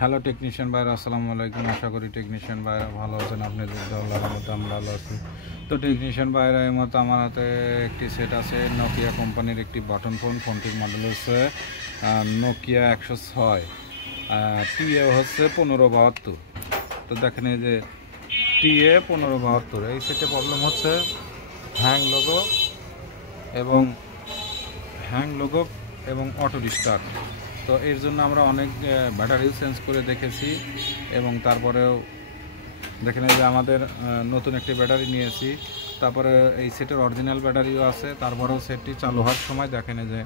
Hello technician ভাইরা, আসসালামু আলাইকুম। আশা করি টেকনিশিয়ান ভাইরা ভালো আছেন। আপনাদের আল্লাহর মতো আমরা ভালো আছি। তো টেকনিশিয়ান ভাইরা এই মতো আমার হাতে একটি সেট আছে, নোকিয়া কোম্পানির একটি বাটন ফোন। ফোনটির মডেল হচ্ছে নোকিয়া 106, টিএ হচ্ছে 1572। তো দেখেন এই যে টিএ 1572, এই সেটে প্রবলেম হচ্ছে হ্যাং লোগো এবং অটো রিস্টার্ট। তো এর জন্য আমরা অনেক ব্যাটারিও চেঞ্জ করে দেখেছি এবং তারপরেও দেখেন যে আমাদের নতুন একটি ব্যাটারি নিয়েছি। তারপরে এই সেটের অরিজিনাল ব্যাটারিও আছে। তারপরেও সেটটি চালু হওয়ার সময় দেখেন যে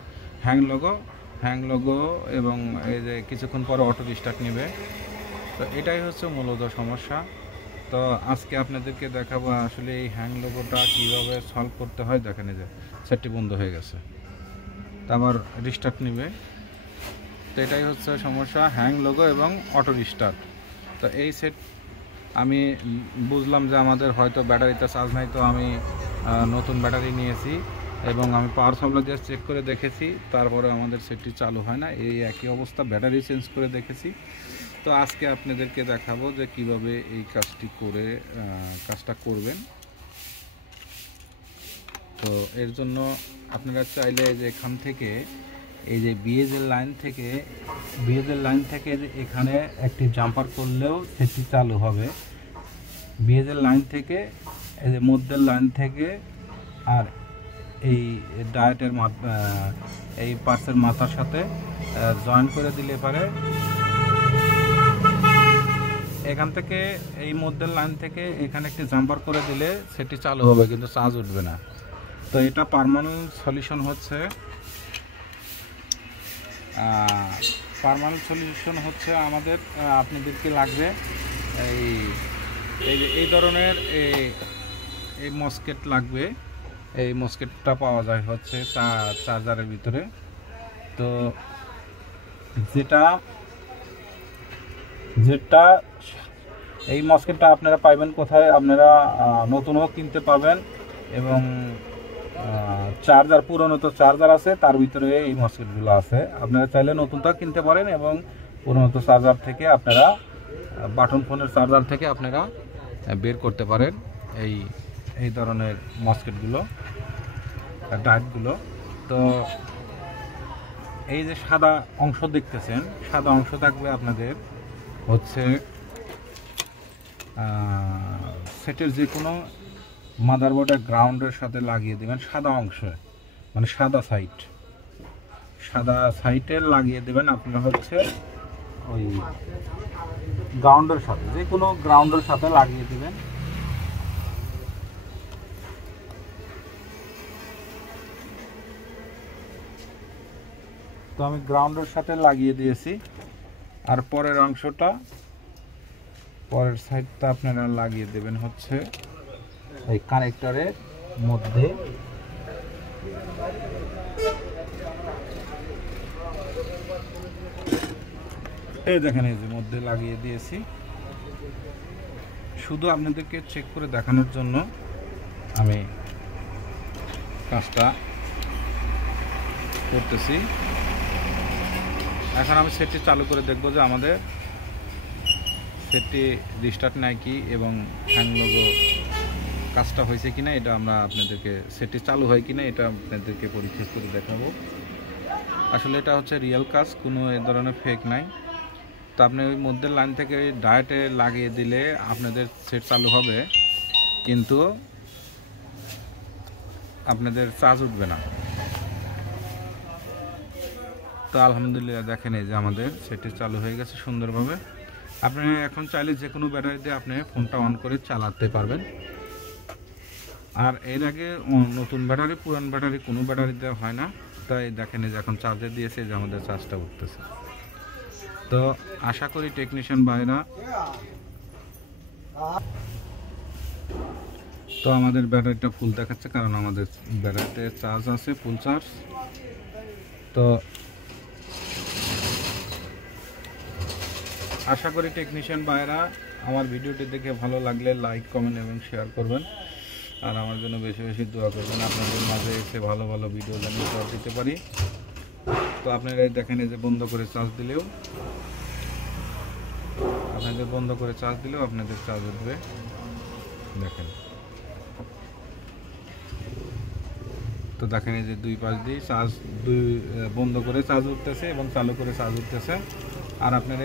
হ্যাং লোগো এবং এই যে কিছুক্ষণ পরে অটো রিস্টার্ট নেবে। তো এটাই হচ্ছে মূলত সমস্যা। তো আজকে আপনাদেরকে দেখাবো আসলে এই হ্যাং লোগোটা কীভাবে সলভ করতে হয়। দেখেন যে সেটটি বন্ধ হয়ে গেছে, তারপর রিস্টার্ট নেবে। তো এটাই হচ্ছে সমস্যা, হ্যাং লোগো এবং অটো রিস্টার্ট। তো এই সেট আমি বুঝলাম যে আমাদের হয়তো ব্যাটারিতে চার্জ নাই, তো আমি নতুন ব্যাটারি নিয়েছি এবং আমি পাওয়ার সাপ্লাই দিয়ে চেক করে দেখেছি, তারপরে আমাদের সেটটি চালু হয় না। এই একই অবস্থা, ব্যাটারি চেঞ্জ করে দেখেছি। তো আজকে আপনাদেরকে দেখাবো যে কিভাবে এই কাজটা করবেন। তো এর জন্য আপনারা চাইলে যে এখান থেকে এই যে বিএসএল লাইন থেকে এখানে একটি জাম্পার করলেও সেটি চালু হবে। বিএসএল লাইন থেকে এই যে মধ্যের লাইন থেকে আর এই ডায়েটের এই পার্সের মাথার সাথে জয়েন করে দিলে পারে এখান থেকে এই মধ্যের লাইন থেকে এখানে একটি জাম্পার করে দিলে সেটি চালু হবে, কিন্তু চার্জ উঠবে না। তো এটা পার্মানেন্ট সলিউশন হচ্ছে আমাদের আপনাদেরকে লাগবে এই ধরনের এই মসকেট লাগবে। এই মসকেটটা পাওয়া যায় হচ্ছে চার্জারের ভিতরে। তো যেটা এই মসকেটটা আপনারা পাইবেন কোথায়? আপনারা নতুনও কিনতে পাবেন এবং পুরনো তো চার্জার আছে, তার ভিতরে এই মসকেটগুলো আছে। আপনারা চাইলে নতুনটাও কিনতে পারেন এবং পুরনো তো চার্জার থেকে আপনারা বাটন ফোনের চার্জার থেকে আপনারা বের করতে পারেন এই ধরনের মসকেটগুলো, ডায়েটগুলো। তো এই যে সাদা অংশ দেখতেছেন, সাদা অংশ থাকবে আপনাদের হচ্ছে সেটের যে কোনো মাদারবোর্ডের গ্রাউন্ডের সাথে লাগিয়ে দেবেন। সাদা অংশ মানে সাদা সাইটে লাগিয়ে দেবেন। আপনারা হচ্ছে ওই গ্রাউন্ডের সাথে, যে কোনো গ্রাউন্ডের সাথে লাগিয়ে দেবেন। তো আমি গ্রাউন্ডের সাথে লাগিয়ে দিয়েছি। আর পরের সাইডটা আপনারা লাগিয়ে দেবেন হচ্ছে এই কানেক্টরের মধ্যে। এই দেখেন এই যে মধ্যে লাগিয়ে দিয়েছি। শুধু আপনাদেরকে চেক করে দেখানোর জন্য আমি কাজটা করতেছি। এখন আমি সেটটি চালু করে দেখব যে আমাদের সেটটি রিস্টার্ট নাই কি এবং হ্যাং লোগো কাজটা হয়েছে কিনা, এটা আমরা আপনাদেরকে সেটটি চালু হয় কিনা এটা আপনাদেরকে পরীক্ষা করে দেখাবো। আসলে এটা হচ্ছে রিয়েল কাজ, কোনো এ ধরনের ফেক নাই। তো আপনি ওই মধ্যের লাইন থেকে ডায়েটে লাগিয়ে দিলে আপনাদের সেট চালু হবে, কিন্তু আপনাদের চার্জ উঠবে না। তো আলহামদুলিল্লাহ দেখেন এই যে আমাদের সেটটি চালু হয়ে গেছে সুন্দরভাবে। আপনি এখন চাইলে যে কোনো ব্যাটারি দিয়ে আপনি ফোনটা অন করে চালাতে পারবেন। আর এর আগে নতুন ব্যাটারি পুরান ব্যাটারি কোনো ব্যাটারি দেওয়া হয় না। তাই দেখেন এই যে এখন চার্জার দিয়েছে, যে আমাদের চার্জটা উঠতেছে। তো আশা করি টেকনিশিয়ান ভাইরা, তো আমাদের ব্যাটারিটা ফুল দেখাচ্ছে কারণ আমাদের ব্যাটারিতে চার্জ আছে, ফুল চার্জ। তো আশা করি টেকনিশিয়ান ভাইরা আমার ভিডিওটি দেখে ভালো লাগলে লাইক, কমেন্ট এবং শেয়ার করবেন। আর আমার জন্য বেশি বেশি দোয়া করবেন, আপনাদের মাঝে এসে ভালো ভালো ভিডিও জানিয়ে উপহার দিতে পারি। তো আপনারা দেখেন এই যে বন্ধ করে চার্জ দিলেও আপনাদের বন্ধ করে চার্জ দিলেও আপনাদের চার্জ উঠবে। দেখেন, তো দেখেন এই যে দুই পাশ দিয়ে চার্জ বন্ধ করে চার্জ উঠতেছে এবং চালু করে চার্জ উঠতেছে। আর আপনার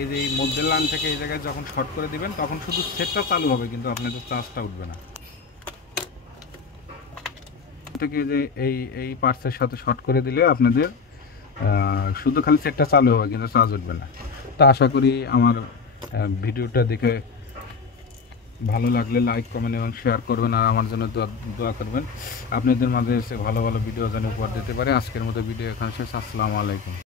এই যে এই মধ্যের লাইন থেকে এই জায়গায় যখন শর্ট করে দিবেন তখন শুধু সেটটা চালু হবে, কিন্তু আপনাদের চার্জটা উঠবে না। থেকে যে এই পার্টসের সাথে শর্ট করে দিলে আপনাদের শুধু খালি সেটটা চালু হবে, কিন্তু চার্জ উঠবে না। তো আশা করি আমার ভিডিওটা দেখে ভালো লাগলে লাইক, কমেন্ট এবং শেয়ার করবেন, আর আমার জন্য দোয়া করবেন। আপনাদের মাঝে এসে ভালো ভালো ভিডিও যেন উপহার দিতে পারে। আজকের মতো ভিডিও এখানে শেষ। আসসালামু আলাইকুম।